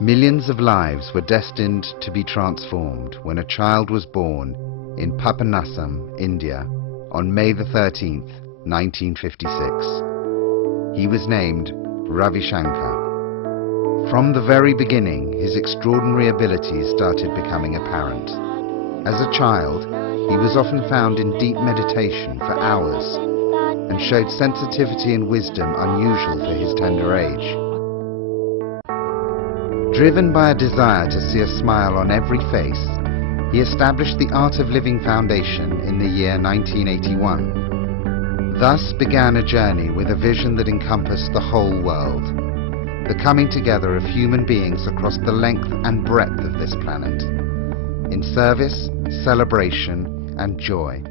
Millions of lives were destined to be transformed when a child was born in Papanasam, India, on May the 13th, 1956. He was named Ravi Shankar. From the very beginning, his extraordinary abilities started becoming apparent. As a child, he was often found in deep meditation for hours and showed sensitivity and wisdom unusual for his tender age. Driven by a desire to see a smile on every face, he established the Art of Living Foundation in the year 1981. Thus began a journey with a vision that encompassed the whole world, the coming together of human beings across the length and breadth of this planet, in service, celebration, and joy.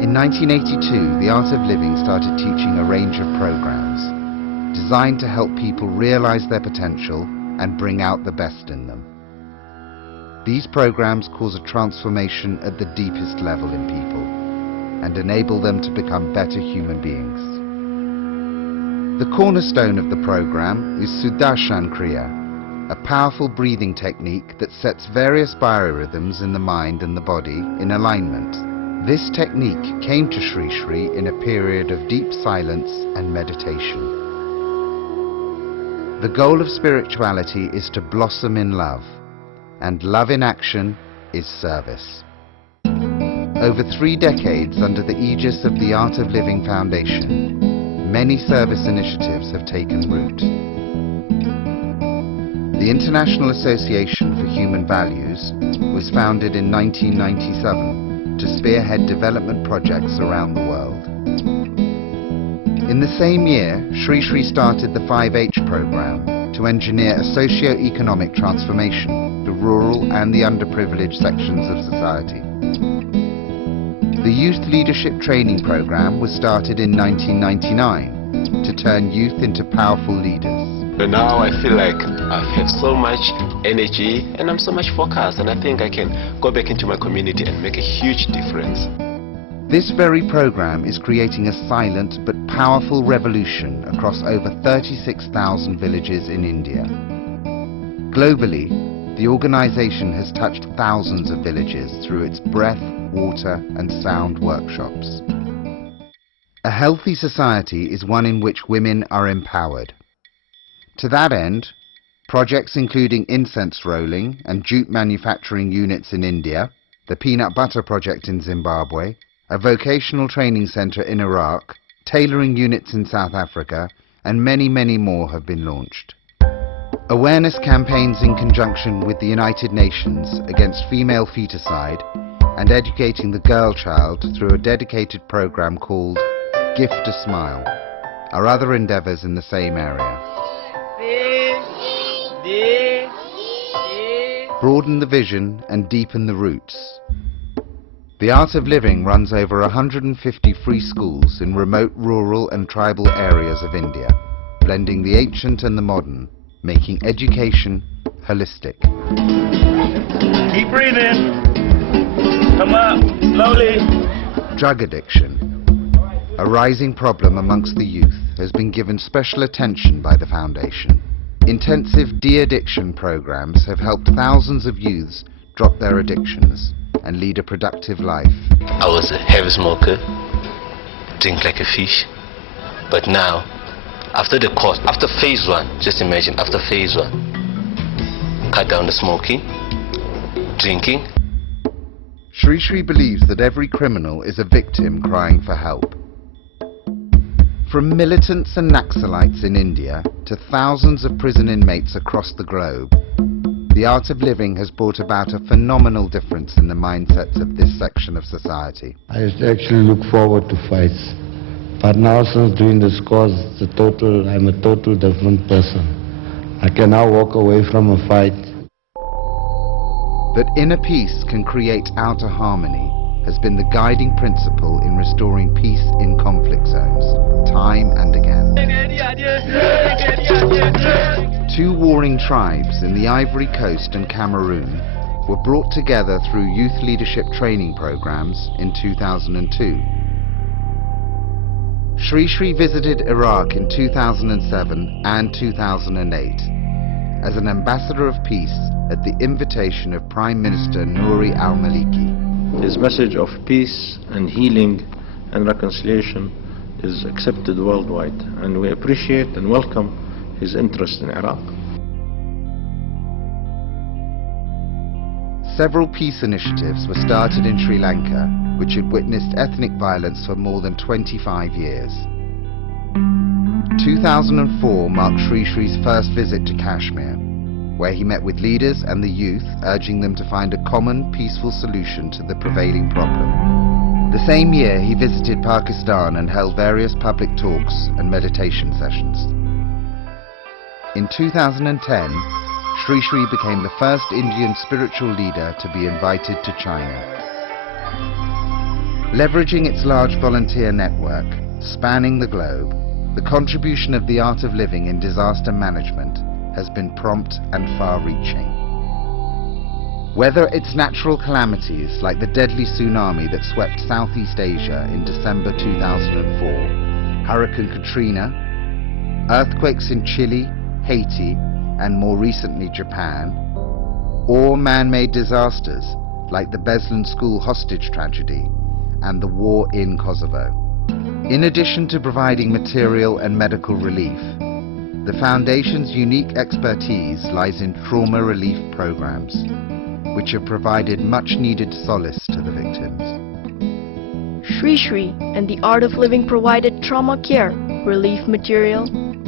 In 1982, the Art of Living started teaching a range of programs designed to help people realize their potential and bring out the best in them. These programs cause a transformation at the deepest level in people and enable them to become better human beings. The cornerstone of the program is Sudarshan Kriya, a powerful breathing technique that sets various biorhythms in the mind and the body in alignment. This technique came to Sri Sri in a period of deep silence and meditation. The goal of spirituality is to blossom in love, and love in action is service. Over 3 decades under the aegis of the Art of Living Foundation, many service initiatives have taken root. The International Association for Human Values was founded in 1997 to spearhead development projects around the world. In the same year, Sri Sri started the 5H program to engineer a socio-economic transformation to rural and the underprivileged sections of society. The Youth Leadership Training Program was started in 1999 to turn youth into powerful leaders. And now I feel like I have so much energy and I'm so much focused, and I think I can go back into my community and make a huge difference. This very program is creating a silent but powerful revolution across over 36,000 villages in India. Globally, the organization has touched thousands of villages through its breath, water, and sound workshops. A healthy society is one in which women are empowered. To that end, projects including incense rolling and jute manufacturing units in India, the Peanut Butter Project in Zimbabwe, a vocational training center in Iraq, tailoring units in South Africa, and many, many more have been launched. Awareness campaigns in conjunction with the United Nations against female feticide and educating the girl child through a dedicated program called Gift a Smile are other endeavors in the same area. Broaden the vision and deepen the roots. The Art of Living runs over 150 free schools in remote rural and tribal areas of India, blending the ancient and the modern, making education holistic. Keep breathing. Come up, slowly. Drug addiction, a rising problem amongst the youth, has been given special attention by the Foundation. Intensive de-addiction programs have helped thousands of youths drop their addictions and lead a productive life. I was a heavy smoker, drink like a fish, but now, after the course, after phase 1, just imagine, after phase 1, cut down the smoking, drinking. Sri Sri believes that every criminal is a victim crying for help. From militants and Naxalites in India to thousands of prison inmates across the globe, the Art of Living has brought about a phenomenal difference in the mindsets of this section of society. I used to actually look forward to fights, but now since doing this course, I'm a total different person. I can now walk away from a fight. That inner peace can create outer harmony has been the guiding principle in restoring peace in conflict zones, time and again. 2 warring tribes in the Ivory Coast and Cameroon were brought together through youth leadership training programs in 2002. Sri Sri visited Iraq in 2007 and 2008 as an ambassador of peace at the invitation of Prime Minister Nouri al-Maliki. His message of peace and healing and reconciliation is accepted worldwide, and we appreciate and welcome his interest in Iraq. Several peace initiatives were started in Sri Lanka, which had witnessed ethnic violence for more than 25 years. 2004 marked Sri Sri's first visit to Kashmir, where he met with leaders and the youth, urging them to find a common, peaceful solution to the prevailing problem. The same year, he visited Pakistan and held various public talks and meditation sessions. In 2010, Sri Sri became the first Indian spiritual leader to be invited to China. Leveraging its large volunteer network, spanning the globe, the contribution of the art of living in disaster management has been prompt and far-reaching. Whether it's natural calamities like the deadly tsunami that swept Southeast Asia in December 2004, Hurricane Katrina, earthquakes in Chile, Haiti, and more recently Japan, or man-made disasters like the Beslan school hostage tragedy and the war in Kosovo. In addition to providing material and medical relief, the Foundation's unique expertise lies in trauma relief programs, which have provided much-needed solace to the victims. Sri Sri and the Art of Living provided trauma care, relief material,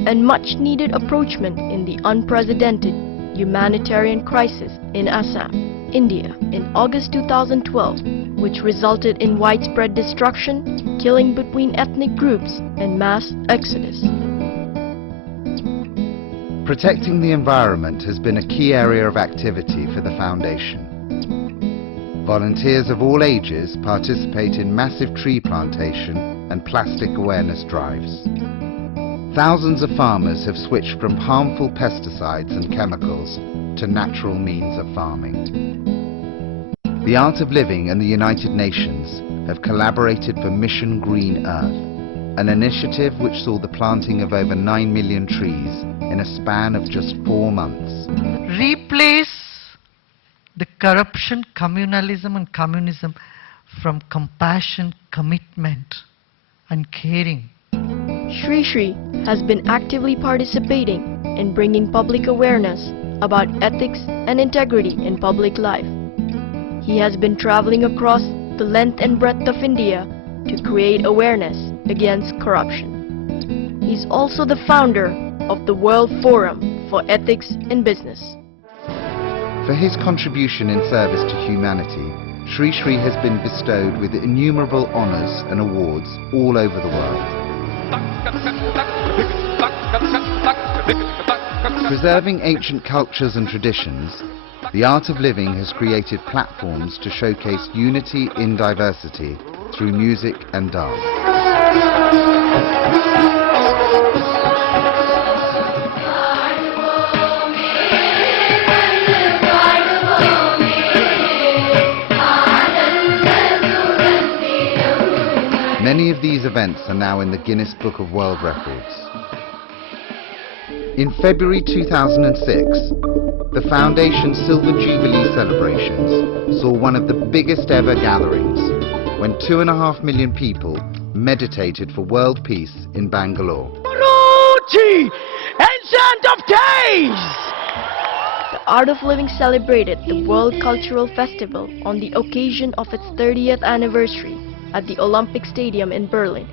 and much-needed approachment in the unprecedented humanitarian crisis in Assam, India in August 2012, which resulted in widespread destruction, killing between ethnic groups, and mass exodus. Protecting the environment has been a key area of activity for the Foundation. Volunteers of all ages participate in massive tree plantation and plastic awareness drives. Thousands of farmers have switched from harmful pesticides and chemicals to natural means of farming. The Art of Living and the United Nations have collaborated for Mission Green Earth, an initiative which saw the planting of over 9 million trees in a span of just 4 months. Replace the corruption, communalism and communism from compassion, commitment and caring. Sri Sri has been actively participating in bringing public awareness about ethics and integrity in public life. He has been traveling across the length and breadth of India to create awareness against corruption. He's also the founder of the World Forum for Ethics in Business. For his contribution in service to humanity, Sri Sri has been bestowed with innumerable honours and awards all over the world. Preserving ancient cultures and traditions, the Art of Living has created platforms to showcase unity in diversity through music and dance. Many of these events are now in the Guinness Book of World Records. In February 2006, the Foundation's Silver Jubilee celebrations saw one of the biggest ever gatherings when 2.5 million people meditated for world peace in Bangalore. Ancient of Days! The Art of Living celebrated the World Cultural Festival on the occasion of its 30th anniversary at the Olympic Stadium in Berlin,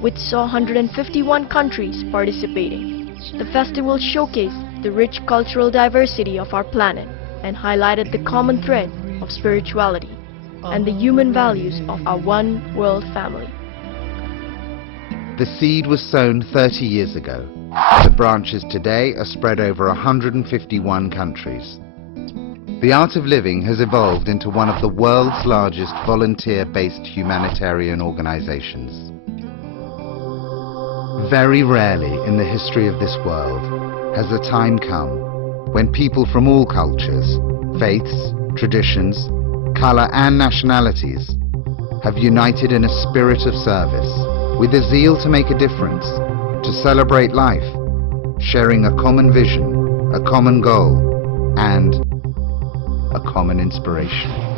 which saw 151 countries participating. The festival showcased the rich cultural diversity of our planet and highlighted the common thread of spirituality and the human values of our one world family. The seed was sown 30 years ago. The branches today are spread over 151 countries. The Art of Living has evolved into one of the world's largest volunteer-based humanitarian organizations. Very rarely in the history of this world has a time come when people from all cultures, faiths, traditions, color and nationalities have united in a spirit of service, with a zeal to make a difference, to celebrate life, sharing a common vision a common goal, and a common inspiration.